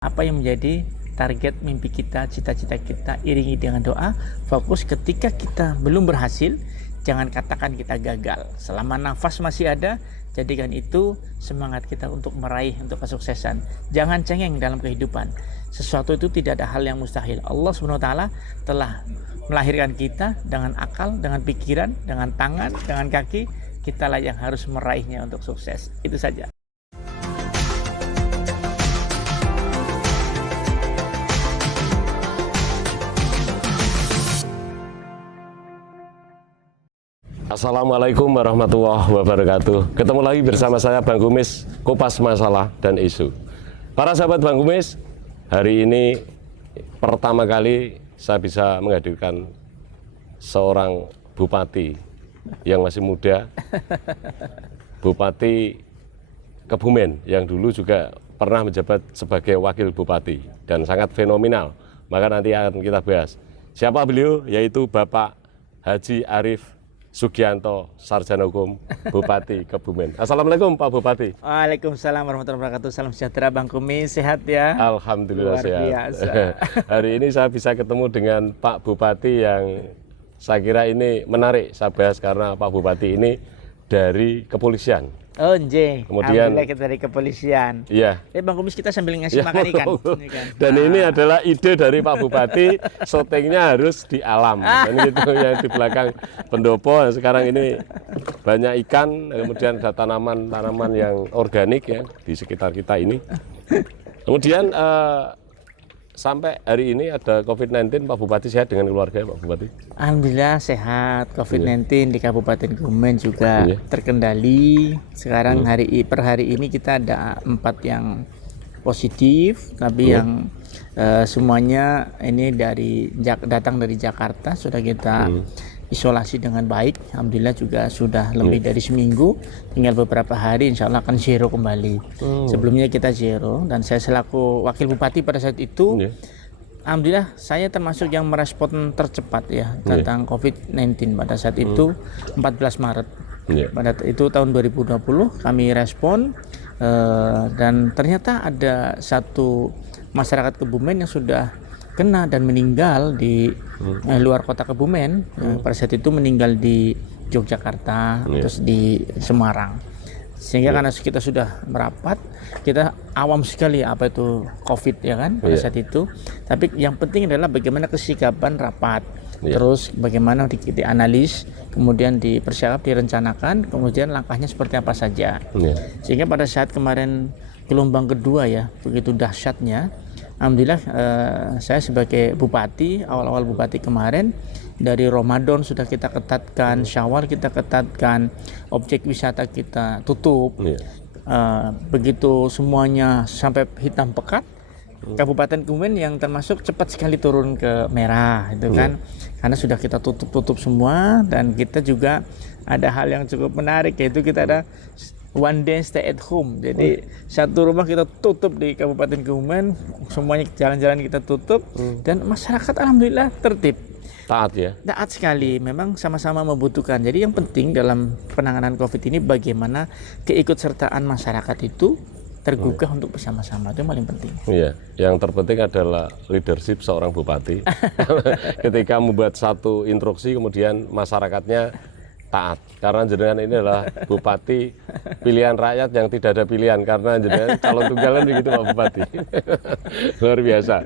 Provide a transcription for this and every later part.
Apa yang menjadi target mimpi kita, cita-cita kita, iringi dengan doa. Fokus ketika kita belum berhasil, jangan katakan kita gagal. Selama nafas masih ada, jadikan itu semangat kita untuk meraih, untuk kesuksesan. Jangan cengeng dalam kehidupan. Sesuatu itu tidak ada hal yang mustahil. Allah SWT telah melahirkan kita dengan akal, dengan pikiran, dengan tangan, dengan kaki. Kitalah yang harus meraihnya untuk sukses. Itu saja. Assalamualaikum warahmatullahi wabarakatuh. Ketemu lagi bersama saya Bang Kumis, Kupas Masalah dan Isu. Para sahabat Bang Kumis, hari ini pertama kali saya bisa menghadirkan seorang bupati yang masih muda, Bupati Kebumen, yang dulu juga pernah menjabat sebagai wakil bupati dan sangat fenomenal. Maka nanti akan kita bahas. Siapa beliau? Yaitu Bapak Haji Arief Sugianto, Sarjana Hukum, Bupati Kebumen. Assalamualaikum Pak Bupati. Waalaikumsalam warahmatullahi wabarakatuh. Salam sejahtera Bang Kumis, sehat ya? Alhamdulillah Luar sehat. biasa. Hari ini saya bisa ketemu dengan Pak Bupati yang saya kira ini menarik saya bahas karena Pak Bupati ini dari kepolisian. Oh, nje. Kemudian Alhamdulillah kita dari kepolisian. Iya. Bang Kumis kita sambil ngasih makan ikan. Dan ini adalah ide dari Pak Bupati, syutingnya harus di alam. Dan gitu yang di belakang pendopo. Sekarang ini banyak ikan, kemudian ada tanaman-tanaman yang organik ya di sekitar kita ini. Kemudian sampai hari ini ada COVID-19, Pak Bupati sehat dengan keluarga Pak Bupati? Alhamdulillah sehat. COVID-19 di Kabupaten Kebumen juga terkendali. Sekarang per hari ini kita ada 4 yang positif, tapi yang semuanya ini datang dari Jakarta. Sudah kita isolasi dengan baik. Alhamdulillah juga sudah lebih dari seminggu. Tinggal beberapa hari insya Allah akan zero kembali. Sebelumnya kita zero, dan saya selaku wakil bupati pada saat itu alhamdulillah saya termasuk yang merespon tercepat ya tentang COVID-19 pada saat itu 14 Maret. Pada itu tahun 2020 kami respon dan ternyata ada satu masyarakat Kebumen yang sudah kena dan meninggal di luar kota Kebumen. Pada saat itu meninggal di Yogyakarta, terus di Semarang. Sehingga karena kita sudah merapat, kita awam sekali apa itu COVID ya kan pada saat itu. Tapi yang penting adalah bagaimana kesikapan rapat, terus bagaimana dianalis, kemudian dipersiapkan, direncanakan, kemudian langkahnya seperti apa saja. Sehingga pada saat kemarin gelombang kedua ya begitu dahsyatnya, alhamdulillah saya sebagai bupati, awal-awal bupati kemarin, dari Ramadan sudah kita ketatkan, Syawal kita ketatkan, objek wisata kita tutup. Begitu semuanya sampai hitam pekat, Kabupaten Kebumen yang termasuk cepat sekali turun ke merah itu kan, karena sudah kita tutup semua. Dan kita juga ada hal yang cukup menarik, yaitu kita ada one day stay at home. Jadi satu rumah kita tutup di Kabupaten Kebumen, semuanya jalan-jalan kita tutup, dan masyarakat alhamdulillah tertib. Taat ya? Taat sekali, memang sama-sama membutuhkan. Jadi yang penting dalam penanganan COVID ini bagaimana keikutsertaan masyarakat itu tergugah untuk bersama-sama, itu yang paling penting. Iya, yang terpenting adalah leadership seorang bupati. Ketika membuat satu instruksi kemudian masyarakatnya taat, karena jenengan ini adalah bupati pilihan rakyat yang tidak ada pilihan, karena jenengan calon tunggalan begitu Pak Bupati. Luar biasa.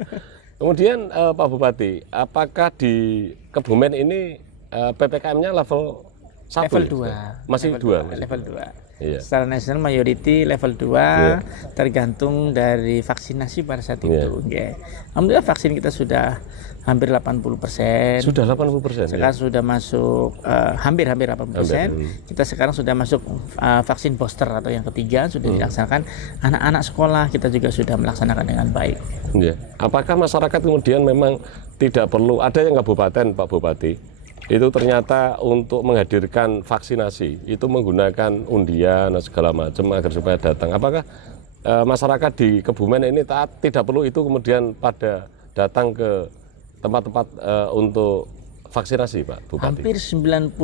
Kemudian Pak Bupati, apakah di Kebumen ini PPKM-nya level 1? Level 2. Masih level 2. Level 2. Secara nasional mayority level 2, tergantung dari vaksinasi pada saat itu. Alhamdulillah vaksin kita sudah hampir 80%. Sudah 80%? Sekarang sudah masuk hampir 80%. Kita sekarang sudah masuk vaksin booster atau yang ketiga, sudah dilaksanakan. Anak-anak sekolah kita juga sudah melaksanakan dengan baik. Apakah masyarakat kemudian memang tidak perlu, ada yang kabupaten Pak Bupati, itu ternyata untuk menghadirkan vaksinasi itu menggunakan undian dan segala macam agar supaya datang. Apakah masyarakat di Kebumen ini tidak perlu itu kemudian pada datang ke tempat-tempat untuk vaksinasi Pak Bupati? Hampir 97%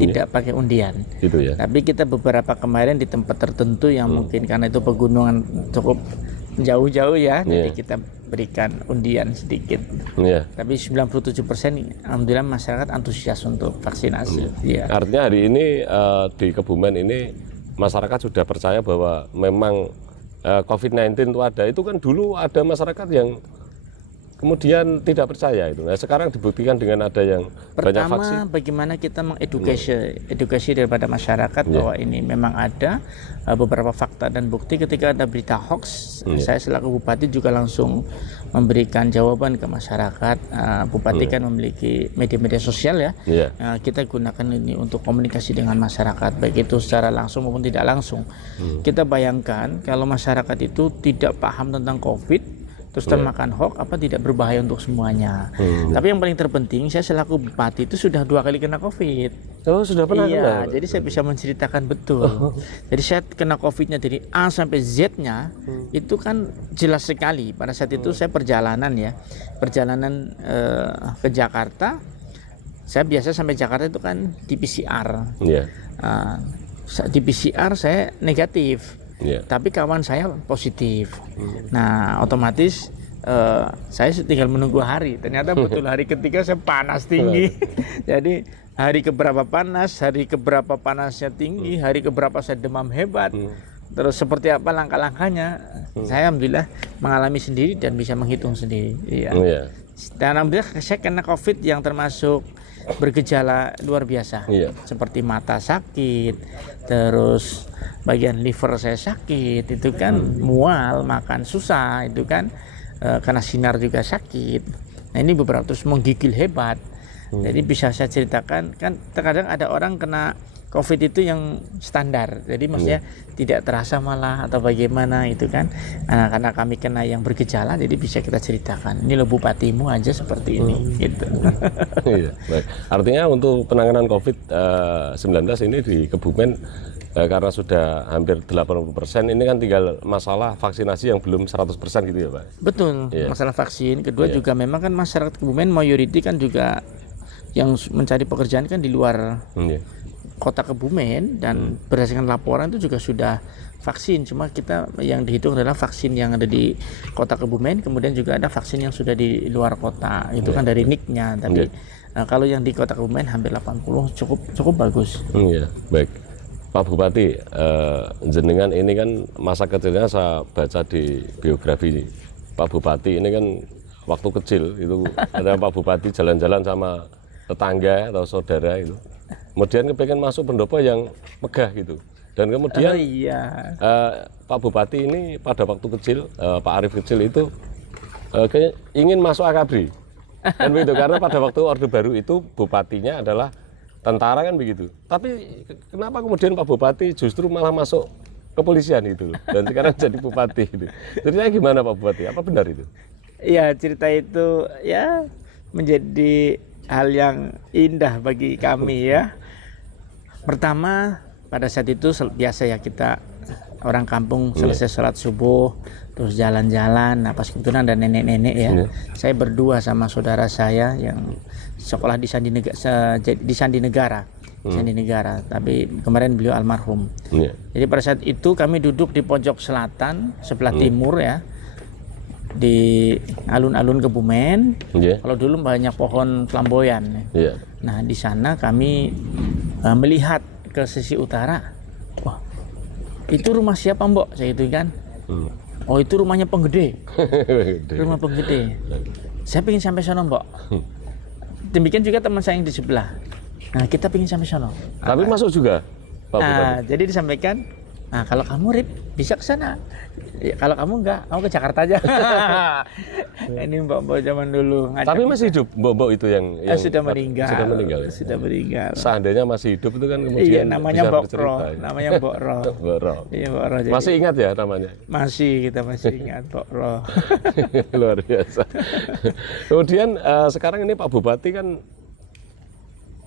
tidak pakai undian. Gitu ya. Tapi kita beberapa kemarin di tempat tertentu yang mungkin karena itu pegunungan cukup jauh-jauh ya, jadi kita berikan undian sedikit. Tapi 97% alhamdulillah masyarakat antusias untuk vaksinasi. Artinya hari ini di Kebumen ini masyarakat sudah percaya bahwa memang COVID-19 itu ada. Itu kan dulu ada masyarakat yang kemudian tidak percaya itu. Nah, sekarang dibuktikan dengan ada yang banyak vaksin. Pertama, bagaimana kita mengedukasi daripada masyarakat bahwa ini memang ada beberapa fakta dan bukti. Ketika ada berita hoax, saya selaku bupati juga langsung memberikan jawaban ke masyarakat. Bupati kan memiliki media-media sosial ya. Kita gunakan ini untuk komunikasi dengan masyarakat, baik itu secara langsung maupun tidak langsung. Kita bayangkan kalau masyarakat itu tidak paham tentang COVID, terus termakan hoax, apa tidak berbahaya untuk semuanya. Tapi yang paling terpenting, saya selaku bupati itu sudah 2 kali kena COVID. Oh, sudah pernah kena? Jadi saya bisa menceritakan betul. Jadi saya kena COVID-nya dari A sampai Z-nya, itu kan jelas sekali. Pada saat itu saya perjalanan ke Jakarta. Saya biasa sampai Jakarta itu kan di PCR. Di PCR saya negatif. Tapi kawan saya positif. Nah, otomatis saya tinggal menunggu hari. Ternyata betul hari ketiga saya panas tinggi. Jadi hari keberapa panas, hari keberapa panasnya tinggi, hari keberapa saya demam hebat. Terus seperti apa langkah-langkahnya, saya alhamdulillah mengalami sendiri dan bisa menghitung sendiri. Dan alhamdulillah saya kena COVID yang termasuk bergejala luar biasa, seperti mata sakit, terus bagian liver saya sakit, itu kan mual, makan susah, itu kan karena sinar juga sakit. Nah ini beberapa, terus menggigil hebat. Jadi bisa saya ceritakan, kan terkadang ada orang kena COVID itu yang standar, jadi maksudnya tidak terasa malah atau bagaimana itu kan. Nah, karena kami kena yang bergejala, jadi bisa kita ceritakan. Ini loh bupatimu aja seperti ini, gitu. Baik. Artinya untuk penanganan COVID-19 ini di Kebumen karena sudah hampir 80%, ini kan tinggal masalah vaksinasi yang belum 100% gitu ya Pak? Betul, masalah vaksin. Kedua juga memang kan masyarakat Kebumen mayoriti kan juga yang mencari pekerjaan kan di luar kota Kebumen, dan berdasarkan laporan itu juga sudah vaksin. Cuma kita yang dihitung adalah vaksin yang ada di kota Kebumen, kemudian juga ada vaksin yang sudah di luar kota, itu kan dari NIK-nya. Tapi kalau yang di kota Kebumen hampir 80, cukup bagus. Baik. Pak Bupati, jenengan ini kan masa kecilnya saya baca di biografi Pak Bupati ini kan waktu kecil itu ada Pak Bupati jalan-jalan sama tetangga atau saudara itu. Kemudian kepengen masuk pendopo yang megah gitu. Dan kemudian Pak Bupati ini pada waktu kecil, Pak Arief kecil itu ingin masuk AKABRI. Dan begitu, karena pada waktu Orde Baru itu bupatinya adalah tentara kan begitu. Tapi kenapa kemudian Pak Bupati justru malah masuk kepolisian gitu loh, dan sekarang jadi bupati gitu. Ceritanya gimana Pak Bupati? Apa benar itu? Ya, cerita itu ya menjadi hal yang indah bagi kami ya. Pertama, pada saat itu biasa ya kita orang kampung selesai sholat subuh terus jalan-jalan. Nah pas kebetulan ada nenek-nenek ya, saya berdua sama saudara saya yang sekolah di Sandinegara, tapi kemarin beliau almarhum. Jadi pada saat itu kami duduk di pojok selatan sebelah timur ya, di alun-alun Kebumen. Kalau dulu banyak pohon flamboyan. Nah di sana kami melihat ke sisi utara. Wah, itu rumah siapa Mbok? Saya itu kan. Oh itu rumahnya penggede. Rumah penggede. Saya pengen sampai sana Mbok. Demikian juga teman saya yang di sebelah. Nah kita pengen sampai sana. Tapi masuk juga Pak Bupati? Jadi disampaikan, nah kalau kamu Rip bisa ke sana. Ya, kalau kamu enggak, kamu ke Jakarta aja. Ini mbok-mbok zaman dulu. Tapi masih hidup mbok-mbok itu yang sudah meninggal. Sudah meninggal. Ya? Sudah meninggal. Seandainya masih hidup itu kan kemudian namanya bisa Bokro. Namanya Bokro. Bokro. Iya Bokro. Masih ingat ya namanya? Kita masih ingat Bokro. Luar biasa. Kemudian sekarang ini Pak Bupati kan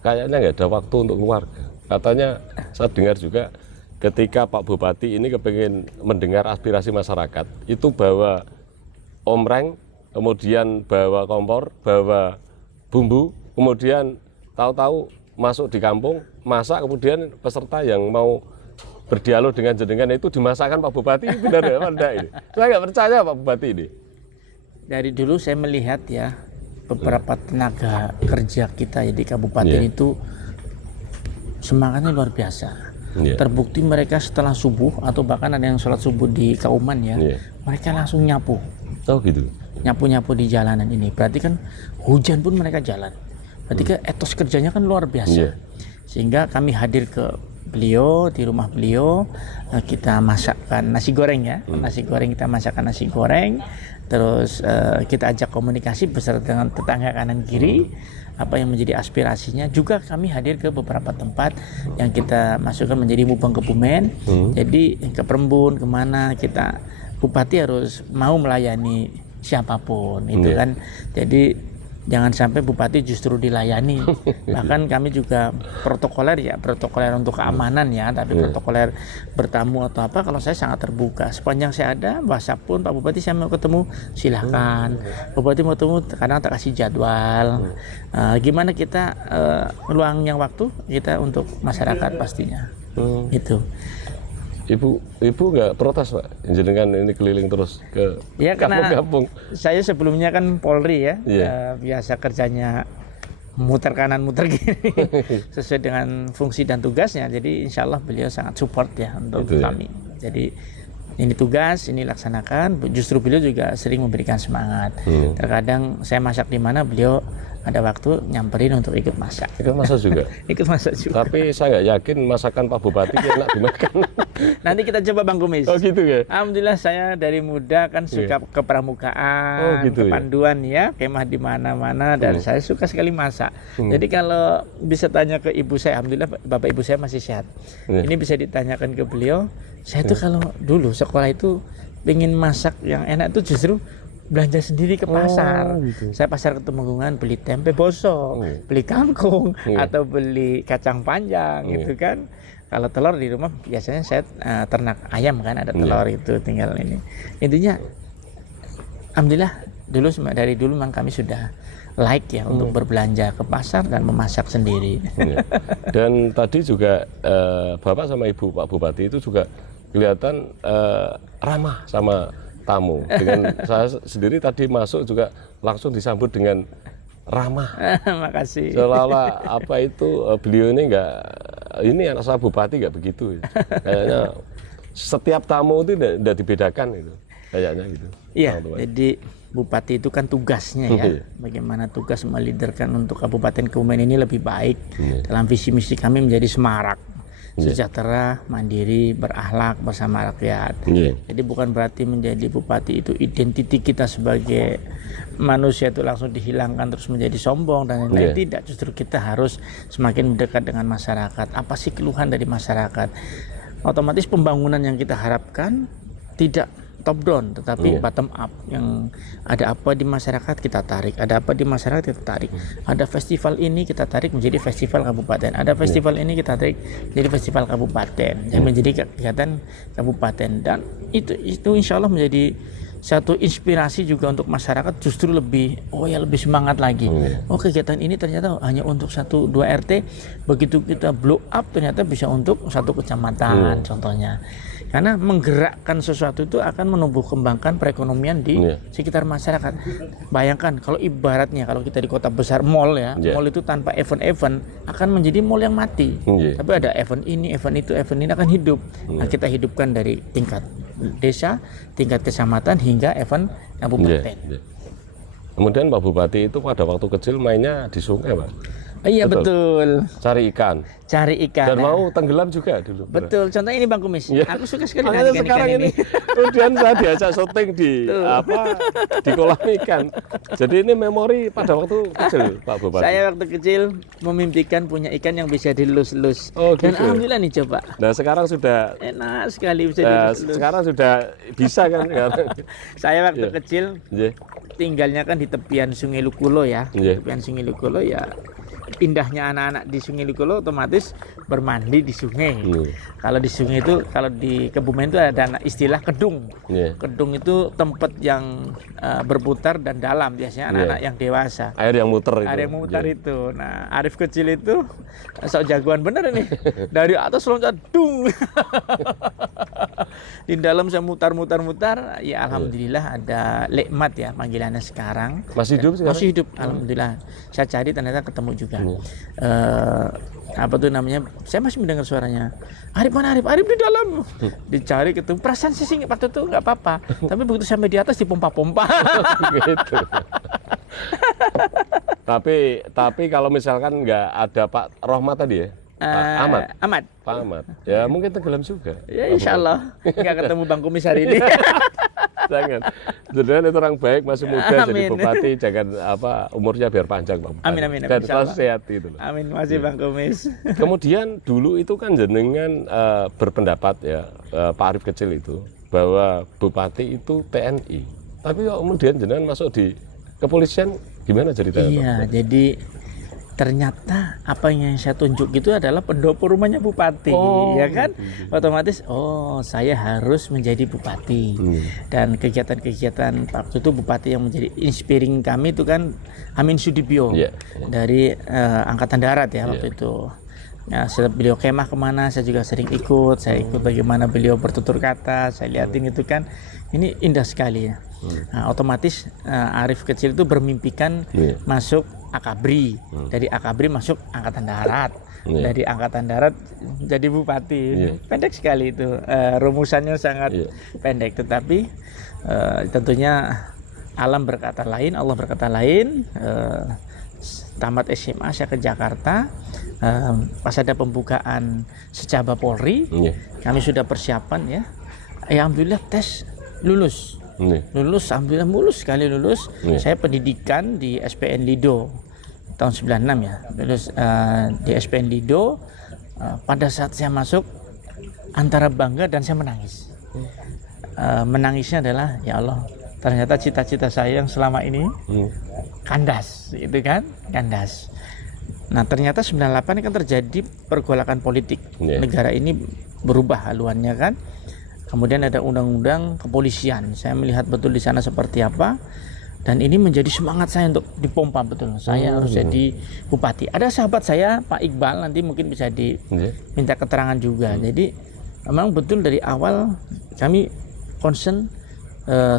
kayaknya nggak ada waktu untuk keluarga. Katanya saya dengar juga ketika Pak Bupati ini kepengen mendengar aspirasi masyarakat, itu bawa omreng, kemudian bawa kompor, bawa bumbu, kemudian tahu-tahu masuk di kampung, masak, kemudian peserta yang mau berdialog dengan jenengan itu dimasakkan Pak Bupati, benar ya Pak enggak ini? Saya nggak percaya Pak Bupati ini. Dari dulu saya melihat ya beberapa tenaga kerja kita ya di kabupaten itu semangatnya luar biasa. Terbukti mereka setelah subuh atau bahkan ada yang sholat subuh di Kauman ya, mereka langsung nyapu. Oh gitu. Nyapu-nyapu di jalanan ini. Berarti kan hujan pun mereka jalan. Berarti kan etos kerjanya kan luar biasa. Sehingga kami hadir ke beliau, di rumah beliau, kita masakkan nasi goreng ya. Nasi goreng, kita masakkan nasi goreng. Terus kita ajak komunikasi beserta dengan tetangga kanan kiri. Apa yang menjadi aspirasinya. Juga kami hadir ke beberapa tempat yang kita masukkan menjadi Mubang Kebumen. Jadi ke Perembun, kemana kita, Bupati harus mau melayani siapapun itu kan. Jadi jangan sampai Bupati justru dilayani. Bahkan kami juga protokoler ya, protokoler untuk keamanan ya, tapi protokoler bertamu atau apa, kalau saya sangat terbuka. Sepanjang saya ada, WhatsApp pun Pak Bupati saya mau ketemu, silahkan. Bupati mau ketemu, kadang tak kasih jadwal. Gimana kita luangnya waktu kita untuk masyarakat pastinya. Itu. Ibu nggak protes Pak, jenengan ini keliling terus ke kampung-kampung? Saya sebelumnya kan Polri ya, biasa kerjanya muter kanan muter kiri sesuai dengan fungsi dan tugasnya. Jadi insya Allah beliau sangat support ya untuk kami. Jadi ini tugas, ini laksanakan. Justru beliau juga sering memberikan semangat. Terkadang saya masak di mana, beliau ada waktu nyamperin untuk ikut masak. Ikut masak juga? Ikut masak juga. Tapi saya nggak yakin masakan Pak Bupati enak dimakan. Nanti kita coba Bang Kumis. Oh gitu ya? Alhamdulillah saya dari muda kan suka kepramukaan, kepanduan ya, kemah di mana-mana, dan saya suka sekali masak. Jadi kalau bisa tanya ke ibu saya, alhamdulillah bapak ibu saya masih sehat. Ini bisa ditanyakan ke beliau. Saya tuh kalau dulu sekolah itu pengen masak yang enak tuh justru belanja sendiri ke pasar. Saya pasar ke Temenggungan beli tempe bosok, beli kangkung, atau beli kacang panjang gitu kan. Kalau telur di rumah biasanya saya ternak ayam kan, ada telur itu tinggal ini. Intinya alhamdulillah dari dulu memang kami sudah like ya untuk berbelanja ke pasar dan memasak sendiri. Dan tadi juga Bapak sama Ibu Pak Bupati itu juga kelihatan ramah sama tamu. Dengan saya sendiri tadi masuk juga langsung disambut dengan ramah. Makasih. Seolah-olah apa itu beliau ini ini anak saya Bupati nggak begitu. Kayaknya setiap tamu itu tidak dibedakan itu. Kayaknya gitu. Iya. Jadi Bupati itu kan tugasnya ya. Bagaimana tugas meliderkan untuk Kabupaten Kebumen ini lebih baik. Dalam visi misi kami menjadi semarak, sejahtera, mandiri, berakhlak bersama rakyat. Jadi bukan berarti menjadi bupati itu identiti kita sebagai manusia itu langsung dihilangkan terus menjadi sombong dan lain-lain. Tidak, justru kita harus semakin mendekat dengan masyarakat. Apa sih keluhan dari masyarakat? Otomatis pembangunan yang kita harapkan tidak top down tetapi bottom up. Yang ada apa di masyarakat kita tarik, ada apa di masyarakat kita tarik. Ada festival ini kita tarik menjadi festival kabupaten, ada festival ini kita tarik menjadi festival kabupaten, yang menjadi kegiatan kabupaten. Dan itu insya Allah menjadi satu inspirasi juga untuk masyarakat, justru lebih semangat lagi. Kegiatan ini ternyata hanya untuk 1-2 RT, begitu kita blow up ternyata bisa untuk 1 kecamatan contohnya. Karena menggerakkan sesuatu itu akan menumbuh kembangkan perekonomian di sekitar masyarakat. Bayangkan kalau ibaratnya kalau kita di kota besar mall ya, mall itu tanpa event-event akan menjadi mall yang mati. Tapi ada event ini, event itu, event ini akan hidup. Nah, kita hidupkan dari tingkat desa, tingkat kecamatan hingga event kabupaten. Kemudian Pak Bupati itu pada waktu kecil mainnya di sungai, Pak. Iya betul. Cari ikan. Dan mau tenggelam juga dulu. Betul. Contohnya ini Bang Kumis. Aku suka sekali dengan ikan ini. Kemudian saya diajak syuting di di kolam ikan. Jadi ini memori pada waktu kecil, Pak Bupati. Saya waktu kecil memimpikan punya ikan yang bisa dilus-lus. Dan alhamdulillah nih coba. Nah sekarang sudah enak sekali bisa dilus-lus. Sekarang sudah bisa kan? Saya waktu kecil tinggalnya kan di tepian Sungai Lukulo ya. Tepian Sungai Lukulo ya. pindahnya anak-anak di Sungai Likolo otomatis bermandi di sungai. Kalau di sungai itu, kalau di Kebumen itu ada istilah kedung. Kedung itu tempat yang berputar dan dalam, biasanya anak-anak yang dewasa. Air yang muter itu. Air yang muter itu. Nah, Arif kecil itu sok jagoan bener nih. Dari atas loncat dung. Di dalam saya mutar-mutar, ya alhamdulillah ada Lekmat ya panggilannya sekarang. Masih hidup sekarang? Masih hidup, alhamdulillah. Saya cari ternyata ketemu juga. Apa tuh namanya? Saya masih mendengar suaranya. Arif mana Arif? Arif di dalam. Dicari ketemu. Perasaan sih waktu itu nggak apa-apa. Tapi begitu sampai di atas dipompa-pompa. Gitu. Tapi kalau misalkan nggak ada Pak Rohmat tadi ya? Pak Ahmad. Pak Ahmad. Ya mungkin tenggelam juga. Ya insya Allah. Nggak ketemu Bang Kumis hari ini. Jangan. Jangan itu orang baik, masih muda jadi bupati, jangan umurnya biar panjang Bang. Amin. Dan selalu sehat itu. Amin, masih Bang Kumis. Kemudian dulu itu kan jenengan berpendapat ya Pak Arif kecil itu bahwa bupati itu TNI. Tapi kemudian jenengan masuk di kepolisian gimana ceritanya? Iya, jadi ternyata apa yang saya tunjuk itu adalah pendopo rumahnya bupati, ya kan? Otomatis, saya harus menjadi bupati. Dan kegiatan-kegiatan waktu itu bupati yang menjadi inspiring kami itu kan Amin Sudibyo dari Angkatan Darat ya waktu itu. Nah, setelah beliau kemah kemana, saya juga sering ikut. Saya ikut bagaimana beliau bertutur kata. Saya lihatin itu kan, ini indah sekali ya. Nah, otomatis Arif kecil itu bermimpikan masuk Akabri, dari Akabri masuk Angkatan Darat, dari Angkatan Darat jadi bupati. Pendek sekali itu, rumusannya sangat pendek. Tetapi tentunya alam berkata lain, Allah berkata lain. Tamat SMA saya ke Jakarta, pas ada pembukaan Secaba Polri, kami sudah persiapan ya. Alhamdulillah tes lulus. Lulus, alhamdulillah mulus sekali lulus. Saya pendidikan di SPN Lido tahun 96 ya. Lulus di SPN Lido. Pada saat saya masuk antara bangga dan saya menangis. Menangisnya adalah ya Allah, ternyata cita-cita saya yang selama ini kandas, itu kan? Kandas. Nah, ternyata 98 kan terjadi pergolakan politik. Negara ini berubah haluannya kan. Kemudian ada undang-undang kepolisian. Saya melihat betul di sana seperti apa. Dan ini menjadi semangat saya untuk dipompa betul. Saya harus jadi bupati. Ada sahabat saya, Pak Iqbal, nanti mungkin bisa diminta keterangan juga. Jadi memang betul dari awal kami concern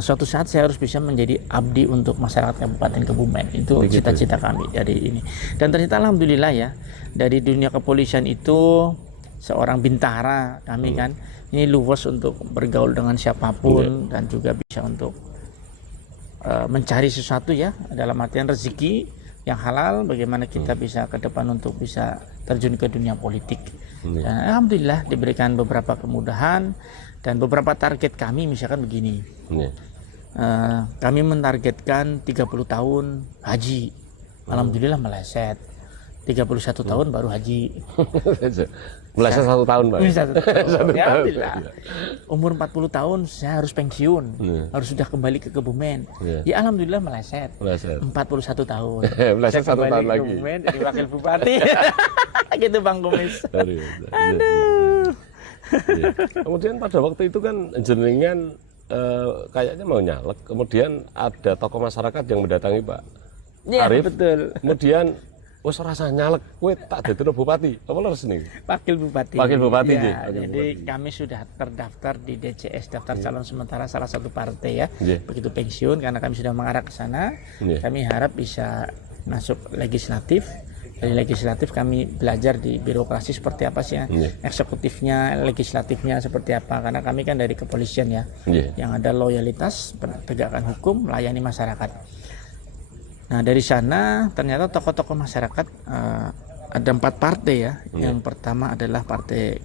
suatu saat saya harus bisa menjadi abdi untuk masyarakat Kabupaten Kebumen. Itu cita-cita kami dari ini. Dan ternyata alhamdulillah ya, dari dunia kepolisian itu seorang bintara kami kan, ini luas untuk bergaul dengan siapapun dan juga bisa untuk mencari sesuatu ya, dalam artian rezeki yang halal, bagaimana kita bisa ke depan untuk bisa terjun ke dunia politik. Dan alhamdulillah diberikan beberapa kemudahan dan beberapa target kami, misalkan begini. Kami mentargetkan 30 tahun haji. Alhamdulillah meleset. 31 tahun baru haji. Meleset 1 tahun, Pak. 1 tahun. Ya, alhamdulillah. Umur 40 tahun saya harus pensiun. Harus sudah kembali ke Kebumen. Ya alhamdulillah meleset. 41 tahun. Meleset 1 tahun lagi. Kebumen jadi wakil bupati. Gitu Bang Kumis. Aduh. Kemudian pada waktu itu kan jenengan kayaknya mau nyalek, kemudian ada tokoh masyarakat yang mendatangi Pak Arif. Betul. Kemudian rasa nyalek, kowe tak dadi bupati. Apa leres nih? Wakil bupati. Wakil bupati ya, jadi kami sudah terdaftar di DCS, daftar calon sementara salah satu partai ya. Begitu pensiun, karena kami sudah mengarah ke sana, kami harap bisa masuk legislatif. Dari legislatif kami belajar di birokrasi seperti apa sih ya, eksekutifnya, legislatifnya seperti apa, karena kami kan dari kepolisian ya, yang ada loyalitas, penegakan hukum, melayani masyarakat. Nah dari sana ternyata tokoh-tokoh masyarakat ada 4 partai ya. Yang pertama adalah Partai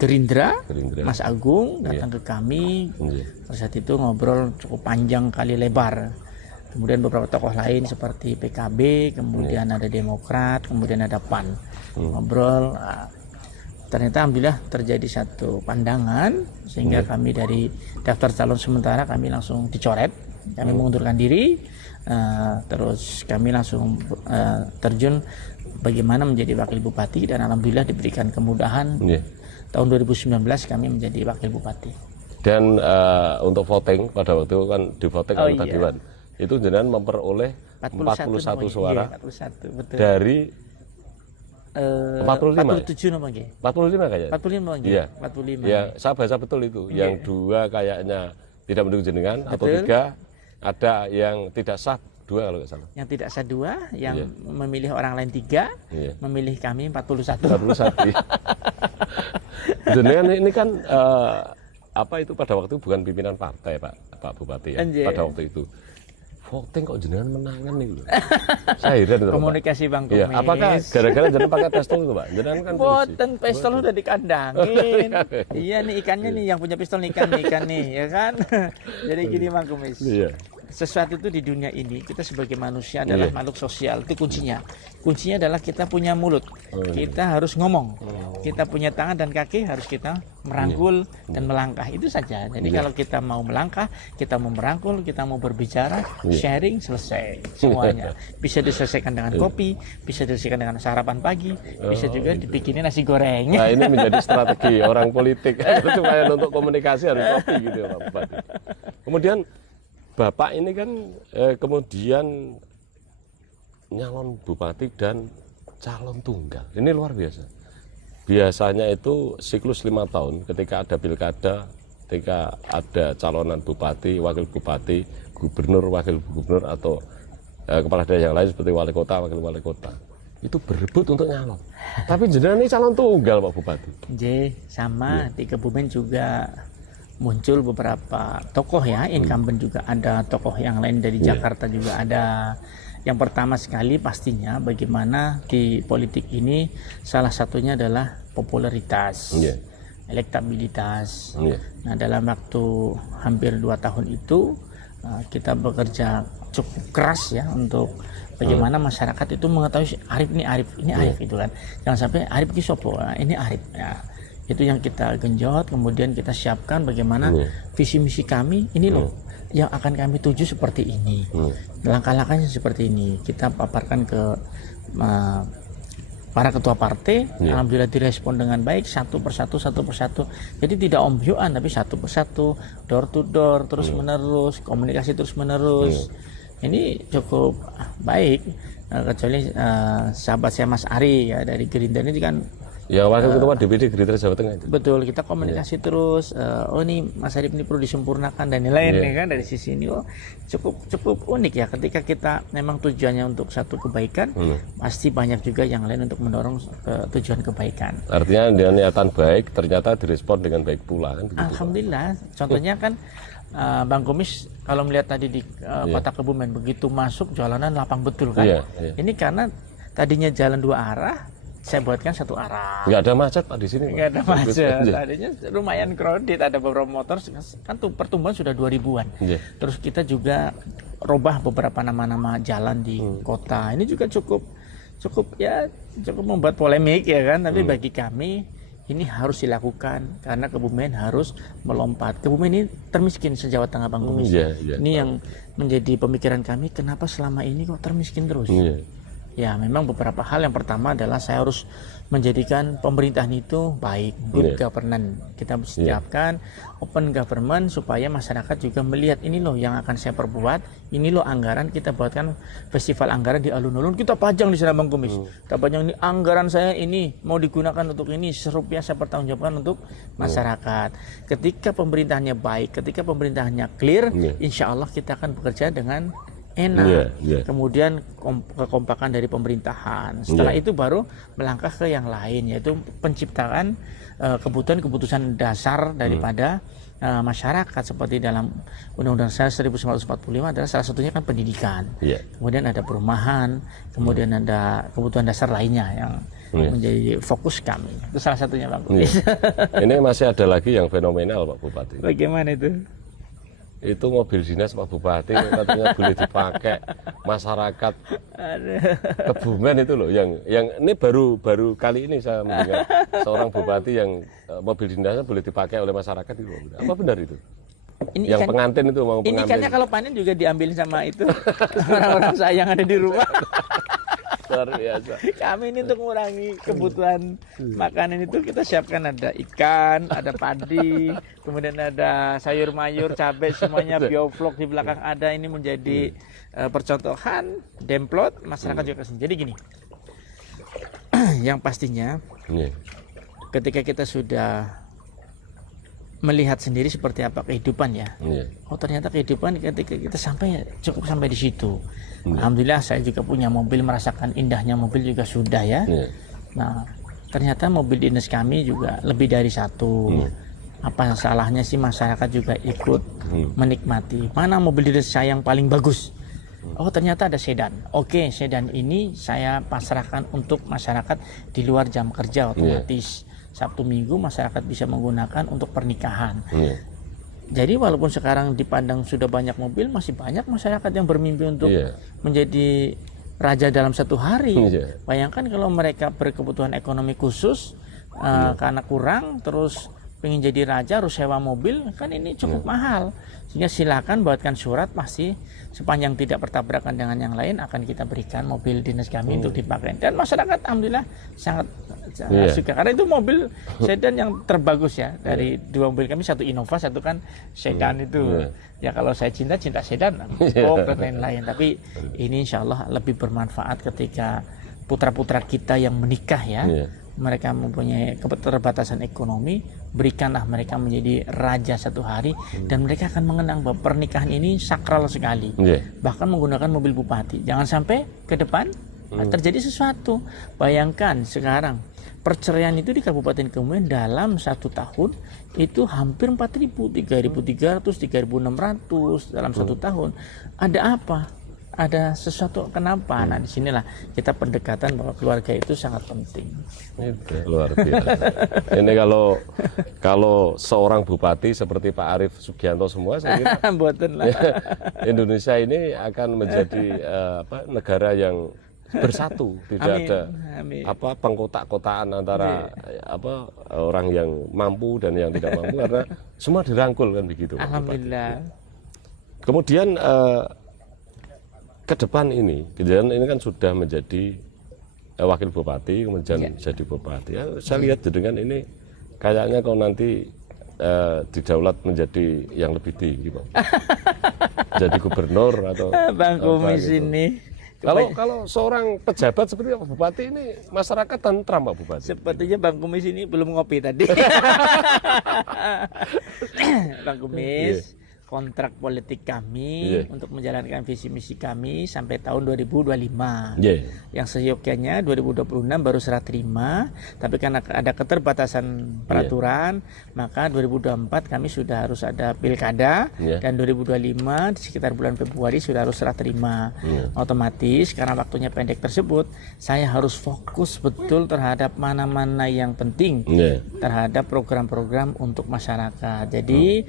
Gerindra. Mas Agung datang ke kami. Pada saat itu ngobrol cukup panjang kali lebar. Kemudian beberapa tokoh lain seperti PKB, kemudian ada Demokrat, kemudian ada PAN. Ngobrol, ternyata alhamdulillah terjadi satu pandangan sehingga kami dari daftar calon sementara kami langsung dicoret. Kami mengundurkan diri, terus kami langsung terjun bagaimana menjadi wakil bupati, dan alhamdulillah diberikan kemudahan. Tahun 2019 kami menjadi wakil bupati. Dan untuk voting pada waktu itu kan di voting anggota dewan itu jenengan memperoleh 41 suara. Iya, 41, betul. Dari 45 47 nama nggih. 45 kayaknya. 45 nggih. Iya. 45. Ya, saya baca betul itu. Yang dua kayaknya tidak mendukung jenengan, atau Betul. 3 ada yang tidak sah, 2 kalau nggak salah. Yang tidak sah 2, yang memilih orang lain 3, memilih kami 41. 41. Jenengan ini kan apa itu pada waktu bukan pimpinan partai Pak Bupati ya. Anjir. Pada waktu itu voting kok jenengan menangan nih loh. Saya heran itu, Komunikasi Bang Iya, Kumis. apakah gara-gara jenengan pakai pistol itu Pak? Jenengan kan polisi. Boten pistol udah dikandangin. Iya nih ikannya nih, yang punya pistol nih ikan nih ya kan. Jadi gini Bang Kumis. Iya. Sesuatu itu di dunia ini kita sebagai manusia adalah makhluk sosial, itu kuncinya. Kuncinya adalah kita punya mulut, kita harus ngomong, kita punya tangan dan kaki harus kita merangkul dan melangkah, itu saja. Jadi kalau kita mau melangkah, kita mau merangkul, kita mau berbicara, sharing, selesai semuanya. Bisa diselesaikan dengan kopi, bisa diselesaikan dengan sarapan pagi, bisa juga dibikinin nasi goreng. Nah ini menjadi strategi orang politik supaya untuk komunikasi harus kopi gitu ya Pak Bupati. Kemudian Bapak ini kan kemudian nyalon bupati dan calon tunggal. Ini luar biasa. Biasanya itu siklus 5 tahun ketika ada pilkada, ketika ada calonan bupati, wakil bupati, gubernur, wakil gubernur, atau kepala daerah yang lain seperti wali kota, wakil wali kota. Itu berebut untuk nyalon. Tapi jenengan ini calon tunggal Pak Bupati. Sama di Kebumen juga muncul beberapa tokoh ya, incumbent juga ada, tokoh yang lain dari Jakarta juga ada. Yang pertama sekali pastinya bagaimana di politik ini salah satunya adalah popularitas, elektabilitas. Nah dalam waktu hampir 2 tahun itu kita bekerja cukup keras ya untuk bagaimana masyarakat itu mengetahui Arif ini Arif, ini Arif itu kan. Jangan sampai Arif ini sopo, ini Arif ya. Itu yang kita genjot, kemudian kita siapkan bagaimana visi misi kami ini loh yang akan kami tuju seperti ini, langkah-langkahnya seperti ini, kita paparkan ke para ketua partai. Alhamdulillah direspon dengan baik, satu persatu. Jadi tidak ombyuan tapi satu persatu, door to door, terus menerus, komunikasi terus menerus. Ini cukup baik, kecuali sahabat saya Mas Ari ya dari Gerindra ini kan. Ya wakil ketua DPD Gerindra Jawa Tengah itu. Betul, kita komunikasi terus. Oh ini Mas Arif ini perlu disempurnakan dan lain-lain ya kan dari sisi ini. Oh cukup unik ya ketika kita memang tujuannya untuk satu kebaikan, pasti banyak juga yang lain untuk mendorong tujuan kebaikan. Artinya dengan niatan baik ternyata direspon dengan baik pula kan. Alhamdulillah. Contohnya kan Bang Kumis kalau melihat tadi di Kota Kebumen begitu masuk jalanan lapang betul kan. Ini karena tadinya jalan 2 arah, saya buatkan 1 arah. Nggak ada macet Pak di sini. Nggak ada macet. Tadinya lumayan crowded, ada beberapa motor, kan tuh pertumbuhan sudah 2000-an. Terus kita juga robah beberapa nama-nama jalan di kota. Ini juga cukup membuat polemik ya kan. Tapi bagi kami ini harus dilakukan karena Kebumen harus melompat. Kebumen ini termiskin se-Jawa Tengah Bang Kumis. Ini yang menjadi pemikiran kami, kenapa selama ini kok termiskin terus? Ya memang beberapa hal. Yang pertama adalah saya harus menjadikan pemerintahan itu baik, good governance. Kita siapkan open government supaya masyarakat juga melihat ini loh yang akan saya perbuat, ini loh anggaran. Kita buatkan festival anggaran di alun-alun, kita pajang di sana Bang Kumis. Kita pajang ini anggaran saya ini mau digunakan untuk ini, serupiah saya pertanggungjawabkan untuk masyarakat. Ketika pemerintahannya baik, ketika pemerintahannya clear, insya Allah kita akan bekerja dengan enak. Kemudian kekompakan dari pemerintahan. Setelah itu baru melangkah ke yang lain, yaitu penciptaan kebutuhan dasar daripada masyarakat, seperti dalam Undang-Undang Dasar 1945 adalah salah satunya kan pendidikan. Kemudian ada perumahan, kemudian ada kebutuhan dasar lainnya yang menjadi fokus kami. Itu salah satunya Bang Kumis. Ini masih ada lagi yang fenomenal Pak Bupati. Bagaimana itu? Itu mobil dinas Pak Bupati katanya boleh dipakai masyarakat Kebumen itu loh, yang ini baru kali ini saya mendengar seorang bupati yang mobil dinasnya boleh dipakai oleh masyarakat itu. Apa benar itu? Ini yang pengantin itu mau ini pengantin. ikannya kalau panen juga diambilin sama itu orang-orang saya yang ada di rumah. Luar biasa. Kami ini untuk mengurangi kebutuhan makanan itu kita siapkan ada ikan, ada padi, kemudian ada sayur mayur, cabai, semuanya bioflok di belakang ada. Ini menjadi percontohan, demplot, masyarakat juga kesini. Jadi gini, yang pastinya ketika kita sudah melihat sendiri seperti apa kehidupan ya. Oh ternyata kehidupan ketika kita cukup sampai di situ. Alhamdulillah saya juga punya mobil, merasakan indahnya mobil juga sudah ya. Nah ternyata mobil dinas kami juga lebih dari satu. Apa salahnya sih masyarakat juga ikut menikmati. Mana mobil dinas saya yang paling bagus? Oh ternyata ada sedan. Oke, sedan ini saya pasrahkan untuk masyarakat di luar jam kerja otomatis. Sabtu Minggu masyarakat bisa menggunakan untuk pernikahan. Jadi walaupun sekarang dipandang sudah banyak mobil, masih banyak masyarakat yang bermimpi untuk menjadi raja dalam satu hari. Bayangkan kalau mereka berkebutuhan ekonomi khusus karena kurang, terus pengen jadi raja harus sewa mobil, kan ini cukup mahal. Sehingga silakan buatkan surat, pasti sepanjang tidak bertabrakan dengan yang lain akan kita berikan mobil dinas kami untuk dipakai. Dan masyarakat alhamdulillah sangat suka, karena itu mobil sedan yang terbagus ya dari dua mobil kami, satu Innova, satu kan sedan itu. Ya kalau saya cinta sedan, dan lain-lain. Tapi ini insya Allah lebih bermanfaat ketika putra-putra kita yang menikah ya. Mereka mempunyai keterbatasan ekonomi, berikanlah mereka menjadi raja satu hari, dan mereka akan mengenang bahwa pernikahan ini sakral sekali. Bahkan menggunakan mobil bupati. Jangan sampai ke depan terjadi sesuatu. Bayangkan sekarang perceraian itu di Kabupaten Kebumen dalam 1 tahun itu hampir 4.000, 3.300, 3.600 dalam 1 tahun. Ada apa? Ada sesuatu, kenapa? Nah disinilah kita pendekatan bahwa keluarga itu sangat penting. Itu luar biasa. Ini kalau seorang bupati seperti Pak Arief Sugianto semua, saya kira Indonesia ini akan menjadi negara yang bersatu, tidak ada pengkotak-kotaan antara orang yang mampu dan yang tidak mampu, karena semua dirangkul kan begitu. Alhamdulillah. Kemudian ke depan ini kan sudah menjadi wakil bupati, kemudian jadi bupati. Ya, saya lihat dengan ini kayaknya kalau nanti didaulat menjadi yang lebih tinggi, Pak. Jadi gubernur atau Bang Kumis gitu. Ini. Kalau seorang pejabat seperti Pak Bupati ini, masyarakat tentram Pak Bupati. Sepertinya Bang Kumis ini belum ngopi tadi. Bang Kumis, kontrak politik kami untuk menjalankan visi misi kami sampai tahun 2025. Yang seyogyanya 2026 baru serah terima, tapi karena ada keterbatasan peraturan, maka 2024 kami sudah harus ada pilkada, dan 2025 di sekitar bulan Februari sudah harus serah terima. Otomatis karena waktunya pendek tersebut, saya harus fokus betul terhadap mana-mana yang penting terhadap program-program untuk masyarakat. Jadi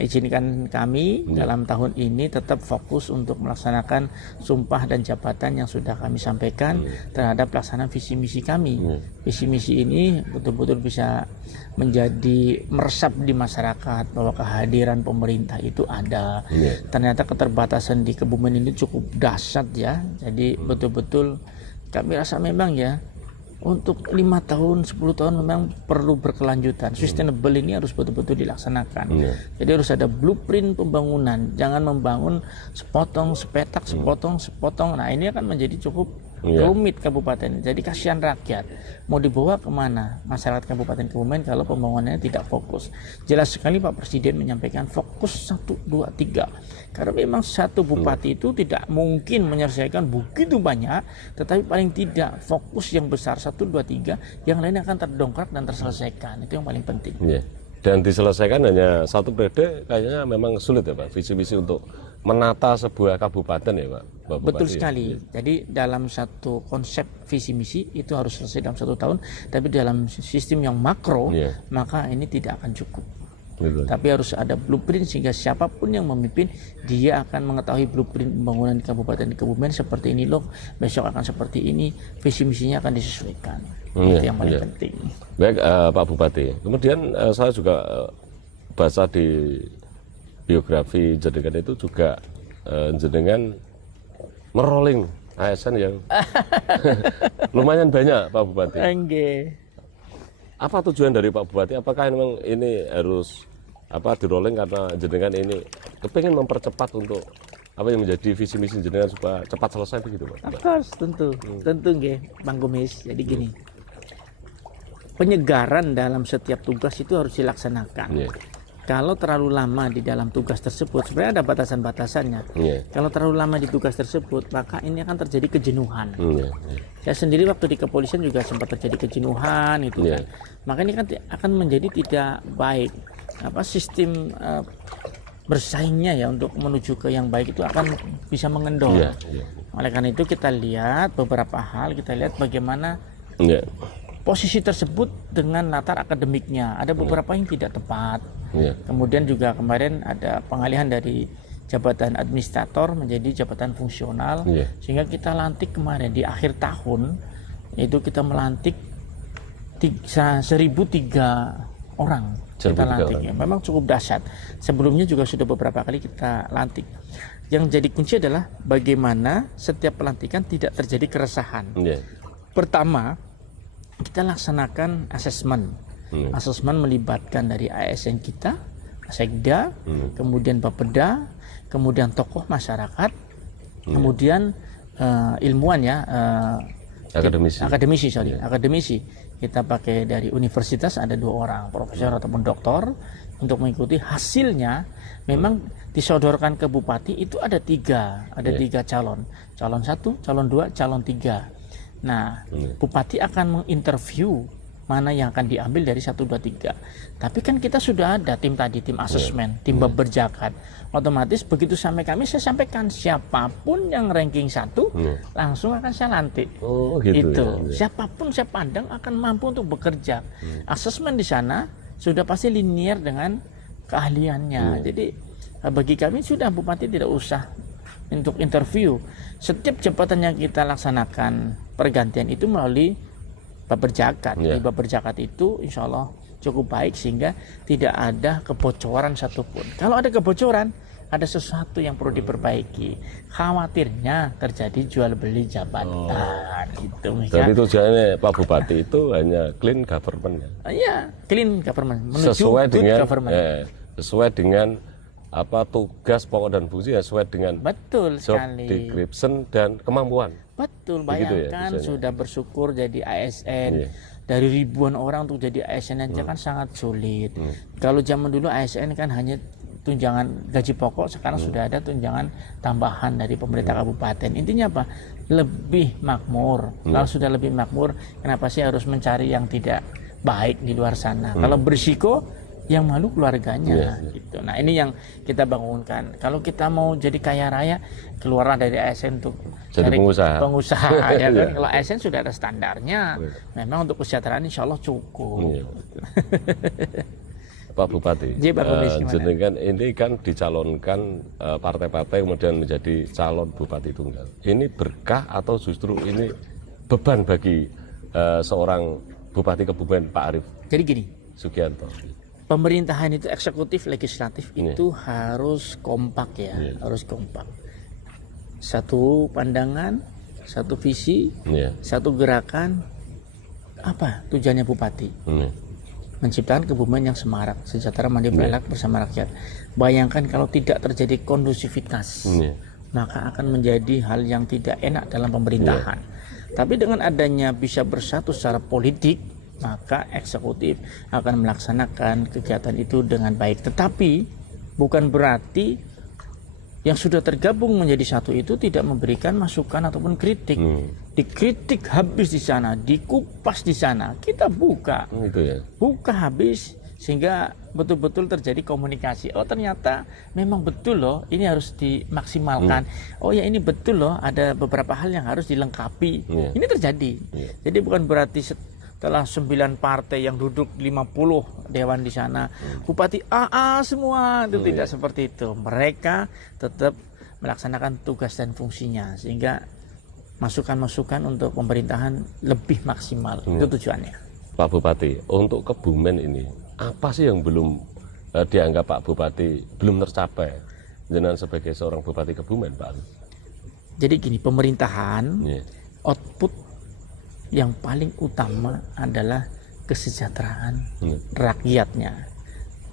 izinkan kami dalam tahun ini tetap fokus untuk melaksanakan sumpah dan jabatan yang sudah kami sampaikan terhadap pelaksanaan visi misi kami. Visi misi ini betul-betul bisa menjadi meresap di masyarakat bahwa kehadiran pemerintah itu ada. Ternyata keterbatasan di Kebumen ini cukup dahsyat ya. Jadi betul-betul kami rasa memang ya, untuk 5 tahun, 10 tahun memang perlu berkelanjutan. Sustainable ini harus betul-betul dilaksanakan. Jadi harus ada blueprint pembangunan. Jangan membangun sepotong, sepetak, sepotong. Nah ini akan menjadi cukup rumit kabupaten. Jadi kasihan rakyat. Mau dibawa kemana masyarakat Kabupaten Kebumen kalau pembangunannya tidak fokus? Jelas sekali Pak Presiden menyampaikan fokus 1, 2, 3. Karena memang satu bupati itu tidak mungkin menyelesaikan begitu banyak, tetapi paling tidak fokus yang besar 1, 2, 3, yang lain akan terdongkrak dan terselesaikan. Itu yang paling penting. Dan diselesaikan hanya 1 periode, kayaknya memang sulit ya Pak, visi-visi untuk menata sebuah kabupaten ya Pak. Betul sekali. Jadi dalam satu konsep visi misi itu harus selesai dalam 1 tahun, tapi dalam sistem yang makro maka ini tidak akan cukup. Tapi harus ada blueprint sehingga siapapun yang memimpin dia akan mengetahui blueprint pembangunan di Kabupaten Kebumen seperti ini loh, besok akan seperti ini, visi misinya akan disesuaikan. Itu yang paling penting. Baik Pak Bupati. Kemudian saya juga baca di biografi jenengan itu juga jenengan merolling ASN yang lumayan banyak Pak Bupati. Enggak. Apa tujuan dari Pak Bupati? Apakah memang ini harus di rolling karena jenengan ini kepengen mempercepat untuk apa yang menjadi visi misi jenengan supaya cepat selesai begitu Pak? Of course, tentu nggih, Bang Gumis. Jadi gini, penyegaran dalam setiap tugas itu harus dilaksanakan. Yeah. Kalau terlalu lama di dalam tugas tersebut, sebenarnya ada batasan-batasannya. Yeah. Kalau terlalu lama di tugas tersebut, maka ini akan terjadi kejenuhan. Yeah. Saya sendiri waktu di kepolisian juga sempat terjadi kejenuhan itu Yeah. kan. Maka ini kan akan menjadi tidak baik. Sistem bersaingnya ya untuk menuju ke yang baik itu akan bisa mengendor. Yeah. Yeah. Oleh karena itu kita lihat beberapa hal, kita lihat bagaimana Yeah. posisi tersebut dengan latar akademiknya. Ada beberapa yang tidak tepat. Yeah. Kemudian juga kemarin ada pengalihan dari jabatan administrator menjadi jabatan fungsional. Yeah. Sehingga kita lantik kemarin di akhir tahun itu kita melantik 1.003 orang. Kita lantik. Ya, memang cukup dahsyat. Sebelumnya juga sudah beberapa kali kita lantik. Yang jadi kunci adalah bagaimana setiap pelantikan tidak terjadi keresahan. Yeah. Pertama, kita laksanakan asesmen. Asesmen melibatkan dari ASN kita, Sekda, kemudian Bapeda, kemudian tokoh masyarakat, kemudian ilmuwan ya, akademisi. Kita pakai dari universitas ada 2 orang, profesor ataupun doktor, untuk mengikuti hasilnya. Memang disodorkan ke bupati itu ada 3 calon 1, calon 2, calon 3. Nah, bupati akan menginterview mana yang akan diambil dari 1, 2, 3. Tapi kan kita sudah ada tim asesmen, tim berjakat. Otomatis begitu sampai kami, saya sampaikan siapapun yang ranking 1 langsung akan saya lantik. Oh, gitu itu ya. Siapapun saya pandang akan mampu untuk bekerja. Asesmen di sana sudah pasti linear dengan keahliannya. Jadi bagi kami sudah bupati tidak usah untuk interview. Setiap jabatan yang kita laksanakan pergantian itu melalui Baperjakat. Di Baperjakat itu insya Allah cukup baik sehingga tidak ada kebocoran satupun. Kalau ada kebocoran, ada sesuatu yang perlu diperbaiki. Khawatirnya terjadi jual beli jabatan. Gitu. Jadi tujuannya Pak Bupati itu hanya clean government ya? Iya, clean government. Menuju Sesuai good dengan government. Sesuai dengan tugas pokok dan fungsi sesuai dengan Betul job sekali. description dan kemampuan. Betul, Begitu bayangkan ya, sudah bersyukur jadi ASN. Dari ribuan orang untuk jadi ASN aja kan sangat sulit. Kalau zaman dulu ASN kan hanya tunjangan gaji pokok, sekarang sudah ada tunjangan tambahan dari pemerintah kabupaten. Intinya apa? Lebih makmur. Kalau sudah lebih makmur, kenapa sih harus mencari yang tidak baik di luar sana? Kalau berisiko, yang malu keluarganya. Gitu. Nah, ini yang kita bangunkan. Kalau kita mau jadi kaya raya, keluarlah dari ASN untuk jadi pengusaha. Ya kan? Kalau ASN sudah ada standarnya, memang untuk kesejahteraan insya Allah cukup. Pak Bupati, jenengan ini kan dicalonkan partai-partai kemudian menjadi calon bupati tunggal. Ini berkah atau justru ini beban bagi seorang bupati Kebumen Pak Arief? Jadi gini, Sugianto. Pemerintahan itu eksekutif, legislatif itu harus kompak ya, harus kompak. Satu pandangan, satu visi, satu gerakan. Apa tujuannya bupati? Menciptakan Kebumen yang semarak, sejahtera, mandiri, elok bersama rakyat. Bayangkan kalau tidak terjadi kondusivitas, maka akan menjadi hal yang tidak enak dalam pemerintahan. Tapi dengan adanya bisa bersatu secara politik, maka eksekutif akan melaksanakan kegiatan itu dengan baik. Tetapi bukan berarti yang sudah tergabung menjadi satu itu tidak memberikan masukan ataupun kritik. Dikritik habis di sana, dikupas di sana, kita buka. Buka habis sehingga betul-betul terjadi komunikasi. Oh, ternyata memang betul loh, ini harus dimaksimalkan. Oh ya, ini betul loh, ada beberapa hal yang harus dilengkapi. Ini terjadi. Jadi bukan berarti setelah 9 partai yang duduk 50 dewan di sana, bupati AA semua, itu tidak seperti itu. Mereka tetap melaksanakan tugas dan fungsinya sehingga masukan-masukan untuk pemerintahan lebih maksimal. Itu tujuannya. Pak Bupati, untuk Kebumen ini apa sih yang belum dianggap Pak Bupati belum tercapai jenengan sebagai seorang Bupati Kebumen, Pak Ali? Jadi gini, pemerintahan Iya. output yang paling utama adalah kesejahteraan rakyatnya.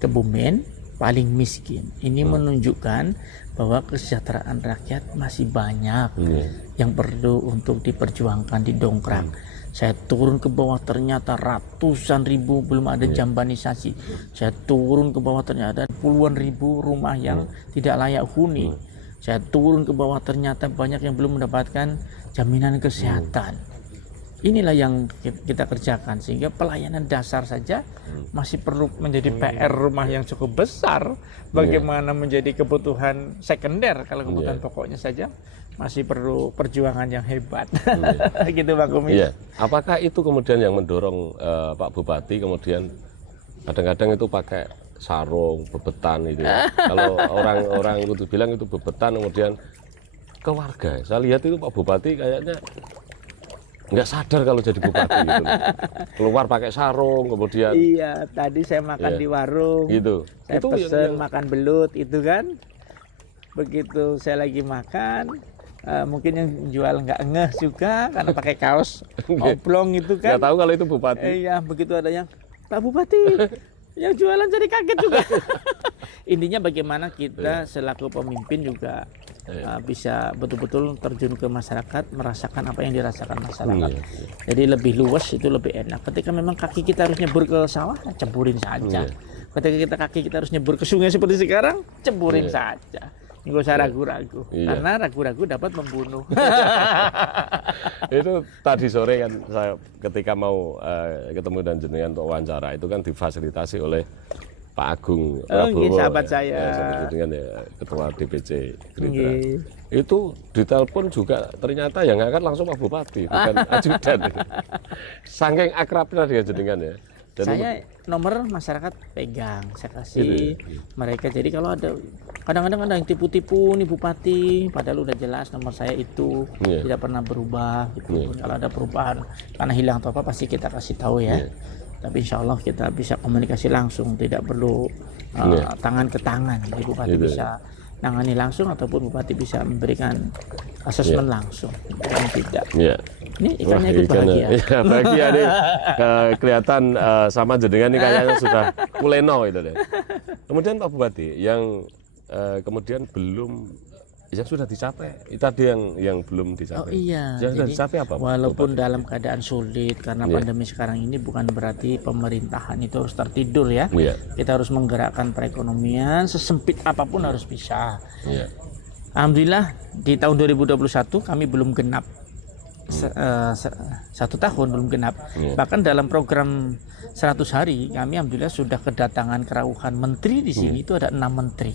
Kebumen paling miskin. Ini menunjukkan bahwa kesejahteraan rakyat masih banyak yang perlu untuk diperjuangkan, didongkrak. Saya turun ke bawah ternyata ratusan ribu belum ada jambanisasi. Saya turun ke bawah ternyata puluhan ribu rumah yang tidak layak huni. Saya turun ke bawah ternyata banyak yang belum mendapatkan jaminan kesehatan. Inilah yang kita kerjakan, sehingga pelayanan dasar saja masih perlu menjadi PR rumah yang cukup besar. Bagaimana menjadi kebutuhan sekunder, kalau kebutuhan pokoknya saja masih perlu perjuangan yang hebat. Gitu Pak Kumis. Iya. Apakah itu kemudian yang mendorong Pak Bupati kemudian kadang-kadang itu pakai sarung, bebetan itu ya. Kalau orang-orang itu bilang itu bebetan, kemudian ke warga. Saya lihat itu Pak Bupati kayaknya nggak sadar kalau jadi bupati gitu. Keluar pakai sarung, kemudian Iya, tadi saya makan di warung. gitu. Saya Itu pesen makan belut itu kan. Begitu saya lagi makan, mungkin yang jual nggak ngeh juga karena pakai kaos oblong itu kan. nggak tahu kalau itu bupati. Iya, begitu ada yang Pak Bupati yang jualan jadi kaget juga. Intinya bagaimana kita selaku pemimpin juga bisa betul-betul terjun ke masyarakat, merasakan apa yang dirasakan masyarakat. Jadi lebih luas itu lebih enak. Ketika memang kaki kita harus nyebur ke sawah, ceburin saja. Ketika kaki kita harus nyebur ke sungai seperti sekarang, ceburin saja. Nggak usah ragu-ragu, karena ragu-ragu dapat membunuh. Itu tadi sore kan saya ketika mau ketemu dan jenengan untuk wawancara itu kan difasilitasi oleh Pak Agung Prabowo, sahabat saya. sahabat dengan ketua DPC Gerindra. Itu ditelepon juga ternyata yang ngangkat langsung Pak Bupati, bukan ajudan. Saking akrabnya dengan jenengan ya. Dan saya nomor masyarakat pegang, saya kasih mereka. Jadi kalau ada kadang-kadang ada yang tipu-tipu nih Bupati, padahal udah jelas nomor saya itu tidak pernah berubah. Gitu. Kalau ada perubahan karena hilang atau apa pasti kita kasih tahu ya. Tapi insya Allah kita bisa komunikasi langsung, tidak perlu tangan ke tangan. Jadi Bupati bisa nangani langsung ataupun Bupati bisa memberikan asesmen langsung. Bukan tidak. Ini ikannya ikut bahagia. Iya, bahagia nih. Kelihatan sama jenengan ini kayaknya sudah kuleno itu deh. Kemudian Pak Bupati yang kemudian belum, yang sudah dicapai itu tadi yang belum dicapai. Oh iya. Yang sudah dicapai apa? Walaupun dalam keadaan sulit karena pandemi sekarang ini, bukan berarti pemerintahan itu harus tertidur ya. Kita harus menggerakkan perekonomian sesempit apapun harus bisa. Alhamdulillah di tahun 2021 kami belum genap 1 tahun belum genap. Bahkan dalam program 100 hari kami alhamdulillah sudah kedatangan kerauhan menteri di sini. Itu ada 6 menteri.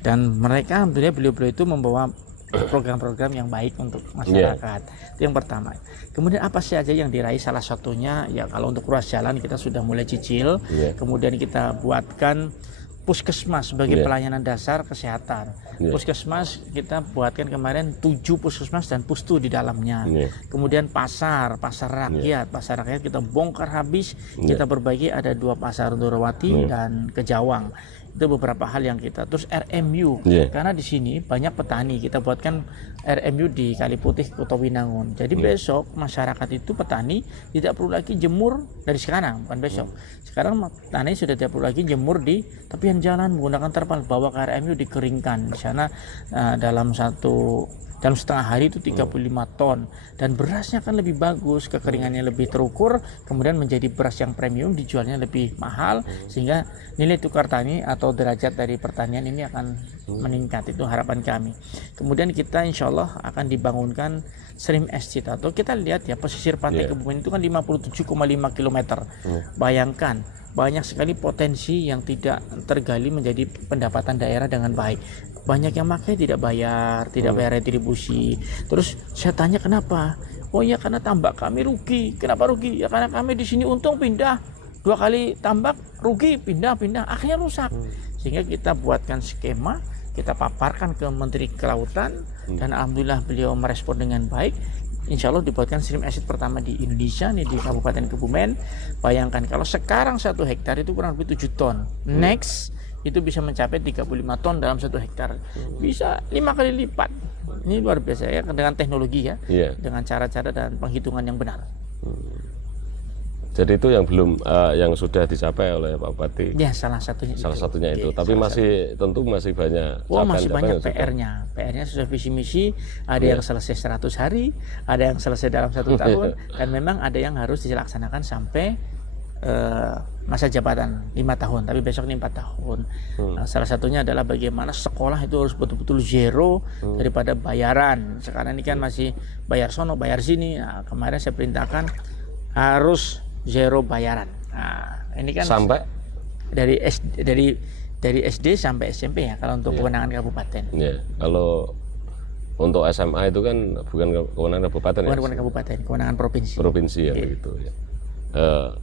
Dan mereka alhamdulillah beliau-beliau itu membawa program-program yang baik untuk masyarakat. Itu yang pertama. Kemudian apa saja yang diraih, salah satunya ya kalau untuk ruas jalan kita sudah mulai cicil. Kemudian kita buatkan puskesmas sebagai pelayanan dasar kesehatan. Puskesmas kita buatkan kemarin 7 puskesmas dan pustu di dalamnya. Kemudian pasar rakyat kita bongkar habis, kita perbaiki, ada 2 pasar Ndorowati dan Kejawang. Itu beberapa hal yang kita, terus RMU karena di sini banyak petani, kita buatkan RMU di Kaliputih, Kota Winangun. Jadi besok masyarakat itu petani tidak perlu lagi jemur dari sekarang, bukan besok. Sekarang petani sudah tidak perlu lagi jemur di tepian jalan menggunakan terpal, bawa ke RMU dikeringkan di sana dalam setengah hari itu 35 ton, dan berasnya kan lebih bagus, kekeringannya lebih terukur, kemudian menjadi beras yang premium, dijualnya lebih mahal, sehingga nilai tukar tani atau derajat dari pertanian ini akan meningkat. Itu harapan kami. Kemudian kita insya Allah akan dibangunkan stream estate, atau kita lihat ya pesisir pantai Kebumen itu kan 57,5 km. Bayangkan banyak sekali potensi yang tidak tergali menjadi pendapatan daerah dengan baik. Banyak yang pakai tidak bayar retribusi. Terus saya tanya kenapa? Oh ya karena tambak kami rugi. Kenapa rugi? Ya karena kami di sini untung pindah. 2 kali tambak rugi, pindah, akhirnya rusak. Sehingga kita buatkan skema, kita paparkan ke Menteri Kelautan, dan alhamdulillah beliau merespon dengan baik. insya Allah dibuatkan stream acid pertama di Indonesia nih di Kabupaten Kebumen. Bayangkan kalau sekarang 1 hektar itu kurang lebih 7 ton. Next itu bisa mencapai 35 ton dalam 1 hektar. Bisa 5 kali lipat. Ini luar biasa ya dengan teknologi ya. Dengan cara-cara dan penghitungan yang benar. Jadi itu yang belum yang sudah dicapai oleh Pak Bupati. Ya, salah satunya itu. Tapi masih tentu masih banyak. Masih banyak PR-nya. PR-nya sudah visi misi. Ada yang selesai 100 hari, ada yang selesai dalam 1 tahun, dan memang ada yang harus dilaksanakan sampai masa jabatan 5 tahun. Tapi besok ini 4 tahun. Salah satunya adalah bagaimana sekolah itu harus betul-betul zero daripada bayaran. Sekarang ini kan masih bayar sono, bayar sini. Nah, kemarin saya perintahkan harus zero bayaran. Nah, ini kan sampai dari SD sampai SMP ya kalau untuk kewenangan kabupaten. Ya, kalau untuk SMA itu kan bukan kewenangan kabupaten, bukan kewenangan kabupaten, kewenangan provinsi. Provinsi ya begitu ya.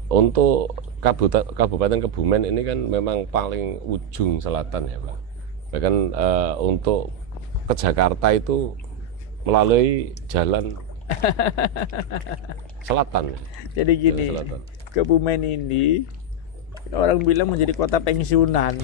Untuk Kabupaten Kebumen ini kan memang paling ujung selatan ya Pak. Bahkan untuk ke Jakarta itu melalui jalan selatan. Jadi gini, Kebumen ini orang bilang menjadi kota pensiunan.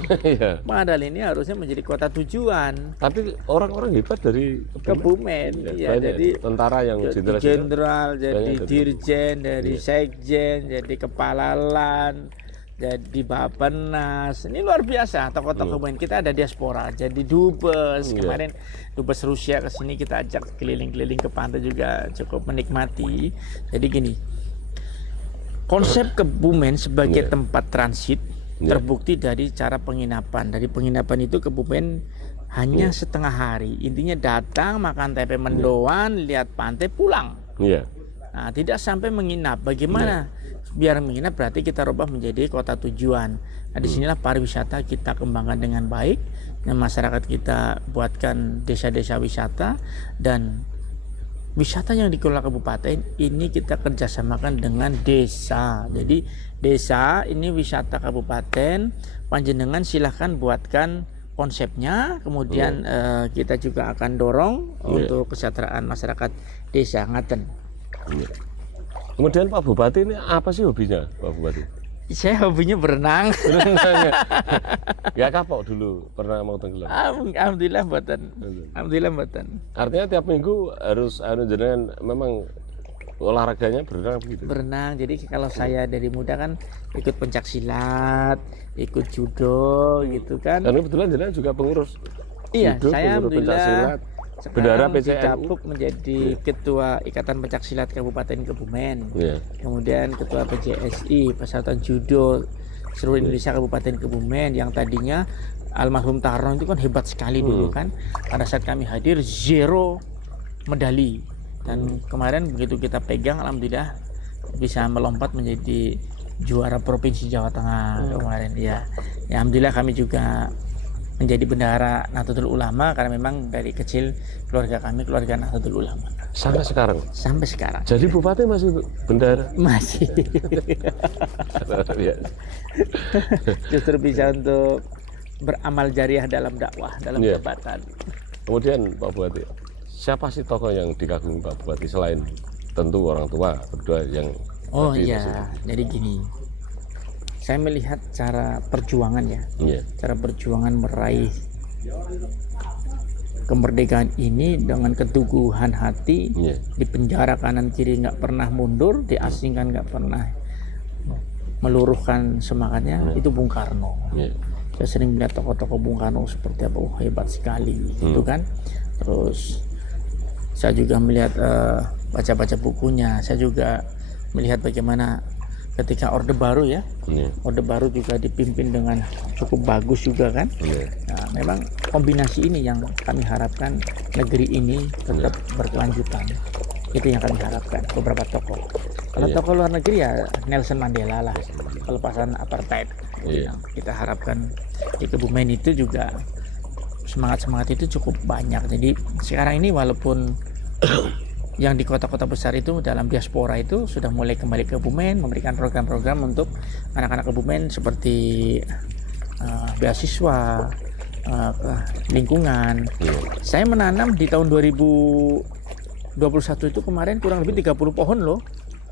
Padahal ini harusnya menjadi kota tujuan. Tapi orang-orang hebat dari Kebumen. Ya, jadi tentara yang jenderal, jadi dirjen, dari sekjen, jadi kepala LAN, jadi Bappenas. Ini luar biasa tokoh-tokoh Kebumen. Kita ada diaspora, jadi dubes. Kemarin dubes Rusia ke sini kita ajak keliling-keliling ke pantai juga cukup menikmati. Jadi gini, konsep Kebumen sebagai tempat transit terbukti dari cara penginapan. Dari penginapan itu Kebumen hanya setengah hari. Intinya datang, makan tempe mendoan, lihat pantai, pulang. Nah, tidak sampai menginap. Bagaimana biar menginap? Berarti kita rubah menjadi kota tujuan. Nah, disinilah pariwisata kita kembangkan dengan baik. Dan masyarakat kita buatkan desa-desa wisata, dan wisata yang dikelola kabupaten ini kita kerjasamakan dengan desa. Jadi desa ini wisata kabupaten, panjenengan silahkan buatkan konsepnya, kemudian kita juga akan dorong untuk kesejahteraan masyarakat desa Ngaten. Kemudian Pak Bupati ini apa sih hobinya Pak Bupati? Saya hobinya berenang. Ya kapok dulu pernah mau tenggelam. Alhamdulillah mboten. Artinya tiap minggu harus jenengan memang olahraganya berenang begitu. Berenang. Jadi kalau saya dari muda kan ikut pencak silat, ikut judo gitu kan. Dan kebetulan jenengan juga pengurus. Iya, judo, saya alhamdulillah bendara PCNU didapuk menjadi Ketua Ikatan Pencaksilat Kabupaten Kebumen. Kemudian Ketua PJSI Persatuan Judo Seluruh Indonesia Kabupaten Kebumen, yang tadinya almarhum Tarno itu kan hebat sekali dulu kan. Pada saat kami hadir 0 medali. Dan kemarin begitu kita pegang, alhamdulillah bisa melompat menjadi juara Provinsi Jawa Tengah kemarin ya. Alhamdulillah kami juga menjadi bendahara Nahdlatul Ulama karena memang dari kecil keluarga kami keluarga Nahdlatul Ulama. Sampai sekarang? Sampai sekarang. Jadi Bupati masih bendahara? Masih. Justru bisa untuk beramal jariah dalam dakwah, dalam jabatan. Kemudian Pak Bupati, siapa sih tokoh yang dikagumi Pak Bupati selain tentu orang tua berdua yang jadi gini, saya melihat cara perjuangan cara perjuangan meraih kemerdekaan ini dengan keteguhan hati, di penjara kanan kiri nggak pernah mundur, diasingkan nggak pernah meluruhkan semangatnya, itu Bung Karno. Saya sering melihat tokoh-tokoh Bung Karno seperti apa, hebat sekali itu kan. Terus saya juga melihat baca-baca bukunya, saya juga melihat bagaimana ketika Orde Baru Orde Baru juga dipimpin dengan cukup bagus juga kan. Nah, memang kombinasi ini yang kami harapkan negeri ini tetap berkelanjutan. Itu yang kami harapkan, beberapa tokoh. Kalau tokoh luar negeri ya Nelson Mandela lah, pelepasan apartheid. Yang kita harapkan di Kebumen itu juga semangat itu cukup banyak. Jadi sekarang ini walaupun yang di kota-kota besar itu dalam diaspora itu sudah mulai kembali ke Kebumen, memberikan program-program untuk anak-anak Kebumen seperti beasiswa, lingkungan. Saya menanam di tahun 2015 21 itu kemarin kurang lebih 30 pohon loh.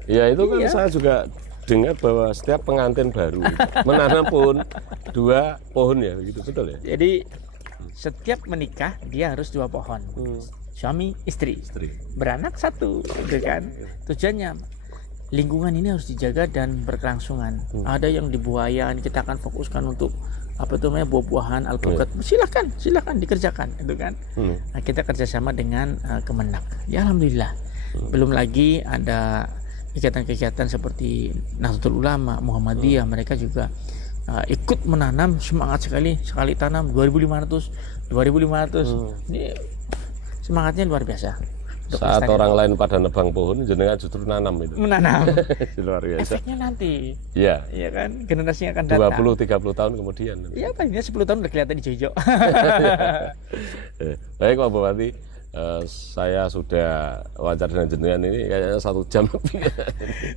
Ya itu kan Iya. saya juga dengar bahwa setiap pengantin baru menanam pohon 2 pohon ya, begitu betul ya? Jadi setiap menikah dia harus 2 pohon. Suami, istri. Beranak 1, gitu kan. Tujuannya lingkungan ini harus dijaga dan berkelangsungan. Ada yang di buayan, kita akan fokuskan untuk apa itu namanya buah-buahan, alpukat. Silakan dikerjakan, gitu kan. Nah, kita kerjasama dengan Kemenak. Ya alhamdulillah. Belum lagi ada kegiatan-kegiatan seperti Nahdlatul Ulama, Muhammadiyah, mereka juga ikut menanam, semangat sekali tanam 2.500. Ini semangatnya luar biasa. Saat orang lain pada nebang pohon, jenengan justru nanam itu. Menanam. Luar biasa. Efeknya nanti. Iya. Iya kan, generasi yang akan datang. 20-30 tahun kemudian. Iya, paling 10 tahun udah kelihatan hijau-hijau. Baik Pak Bupati, saya sudah wawancara dengan jenengan ini kayaknya 1 jam lebih.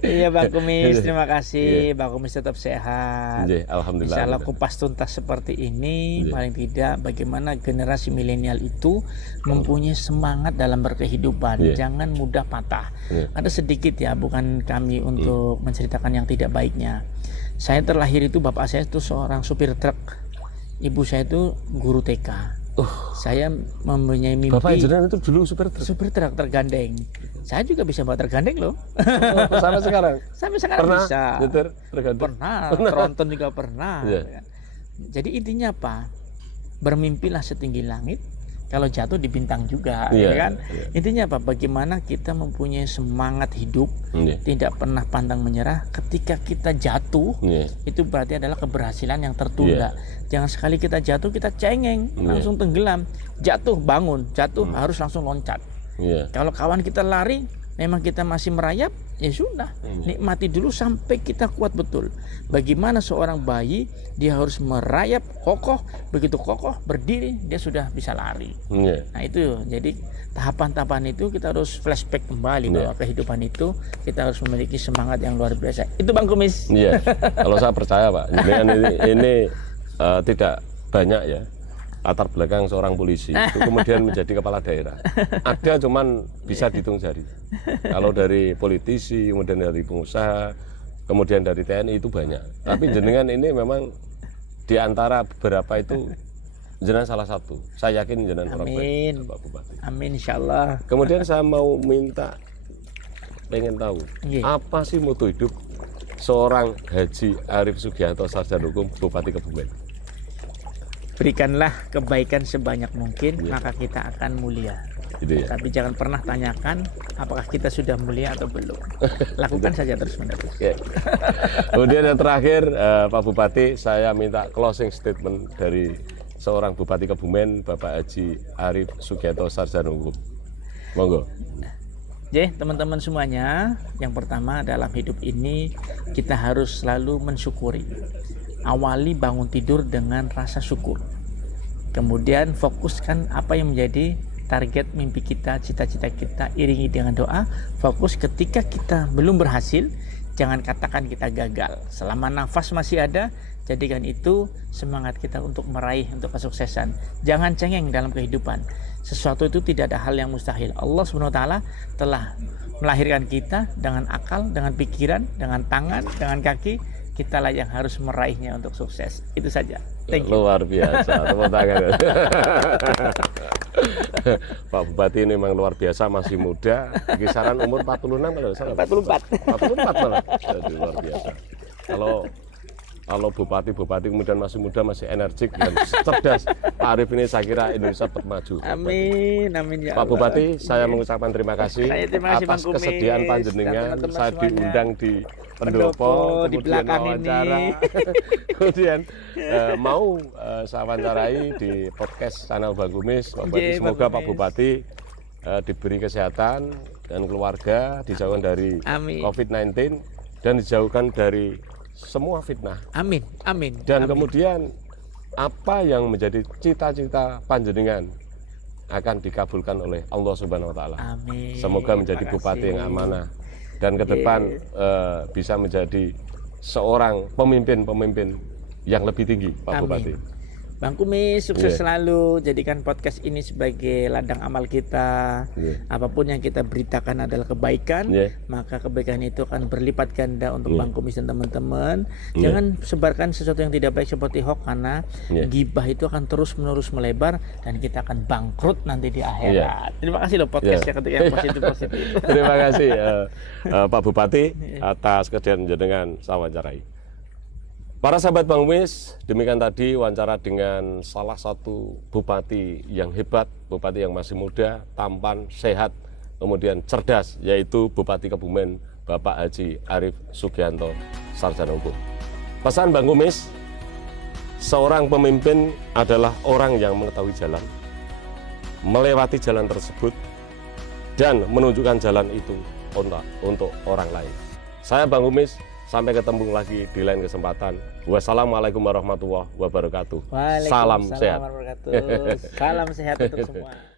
Iya Bang Kumis, terima kasih. Bang Kumis tetap sehat. Alhamdulillah. Insya Allah kupas tuntas seperti ini, paling tidak bagaimana generasi milenial itu mempunyai semangat dalam berkehidupan. Jangan mudah patah. Ada sedikit ya, bukan kami untuk menceritakan yang tidak baiknya. Saya terlahir itu, bapak saya itu seorang supir truk. Ibu saya itu guru TK. Saya mempunyai mimpi. Bapak jenengan itu dulu supir truk. Supir truk tergandeng. Saya juga bisa bawa tergandeng loh. Sampai sekarang. Sampai sekarang Pernah bisa. nyetir tergandeng? Pernah. Tronton juga pernah. Jadi intinya apa? Bermimpilah setinggi langit. Kalau jatuh di bintang juga, kan? Intinya apa? Bagaimana kita mempunyai semangat hidup, tidak pernah pantang menyerah. Ketika kita jatuh, itu berarti adalah keberhasilan yang tertunda. Jangan sekali kita jatuh kita cengeng, langsung tenggelam. Jatuh bangun, jatuh harus langsung loncat. Kalau kawan kita lari, memang kita masih merayap, ya sudah, nikmati dulu sampai kita kuat betul. Bagaimana seorang bayi, dia harus merayap kokoh, begitu kokoh berdiri dia sudah bisa lari. Nah itu, jadi tahapan-tahapan itu kita harus flashback kembali bahwa kehidupan itu kita harus memiliki semangat yang luar biasa. Itu Bang Kumis. Iya, kalau saya percaya Pak, ini tidak banyak ya latar belakang seorang polisi itu kemudian menjadi kepala daerah. Ada cuman bisa dihitung jari. Kalau dari politisi, kemudian dari pengusaha, kemudian dari TNI itu banyak. Tapi jenengan ini memang di antara beberapa itu jenengan salah satu. Saya yakin jenengan orang baik, Pak Bupati. Amin, insyaallah. Kemudian saya mau minta, pengen tahu apa sih moto hidup seorang Haji Arief Sugianto Sarjana Hukum Bupati Kebumen? Berikanlah kebaikan sebanyak mungkin, maka kita akan mulia. Gitu ya? Tapi jangan pernah tanyakan apakah kita sudah mulia atau belum. Lakukan saja terus-menerus. Kemudian yang terakhir, Pak Bupati, saya minta closing statement dari seorang Bupati Kebumen, Bapak Haji Arief Sugianto Sarjana Hukum. Monggo. Teman-teman semuanya, yang pertama dalam hidup ini kita harus selalu mensyukuri. Awali bangun tidur dengan rasa syukur. Kemudian fokuskan apa yang menjadi target mimpi kita, cita-cita kita, iringi dengan doa. Fokus ketika kita belum berhasil, jangan katakan kita gagal. Selama nafas masih ada, jadikan itu semangat kita untuk meraih untuk kesuksesan. Jangan cengeng dalam kehidupan. Sesuatu itu tidak ada hal yang mustahil. Allah SWT telah melahirkan kita dengan akal, dengan pikiran, dengan tangan, dengan kaki. Kitalah yang harus meraihnya untuk sukses. Itu saja. Thank you. Luar biasa. Tepuk tangan. Pak Bupati ini memang luar biasa, masih muda. Kisaran umur 46 kalau salah. 44. 44 malah. Jadi luar biasa. Kalau bupati kemudian masih muda, masih energik dan cerdas, Pak Arief ini saya kira Indonesia maju. Amin, amin ya Pak Bupati, saya mengucapkan terima kasih, atas kesediaan panjenengan. Saya diundang di pendopo, di kemudian belakang wawancara, ini. kemudian mau saya wawancarai di podcast channel Bang Kumis. Pak Bupati, semoga Pak Bupati diberi kesehatan dan keluarga, dijauhkan dari COVID-19 dan dijauhkan dari semua fitnah. Amin, amin. Dan kemudian apa yang menjadi cita-cita panjenengan akan dikabulkan oleh Allah Subhanahu Wa Taala. Amin. Semoga menjadi bupati yang amanah dan ke depan bisa menjadi seorang pemimpin yang lebih tinggi, Pak Bupati. Bang Kumis, sukses Iya. selalu. Jadikan podcast ini sebagai ladang amal kita. Apapun yang kita beritakan adalah kebaikan, Iya. maka kebaikan itu akan berlipat ganda untuk Iya. Bang Kumis dan teman-teman. Iya. Jangan sebarkan sesuatu yang tidak baik seperti hoax, karena Iya. gibah itu akan terus-menerus melebar dan kita akan bangkrut nanti di akhirat. Terima kasih loh podcastnya ketika yang positif-positif. Terima kasih Pak Bupati atas kerjaan jenengan saya wawancarai. Para sahabat Bang Kumis, demikian tadi wawancara dengan salah satu bupati yang hebat, bupati yang masih muda, tampan, sehat, kemudian cerdas, yaitu Bupati Kebumen, Bapak Haji Arief Sugianto, Sarjana Hukum. Pesan Bang Kumis, seorang pemimpin adalah orang yang mengetahui jalan, melewati jalan tersebut, dan menunjukkan jalan itu untuk orang lain. Saya Bang Kumis, sampai ketemu lagi di lain kesempatan. Wassalamualaikum warahmatullahi wabarakatuh. Salam sehat. Salam sehat untuk semua.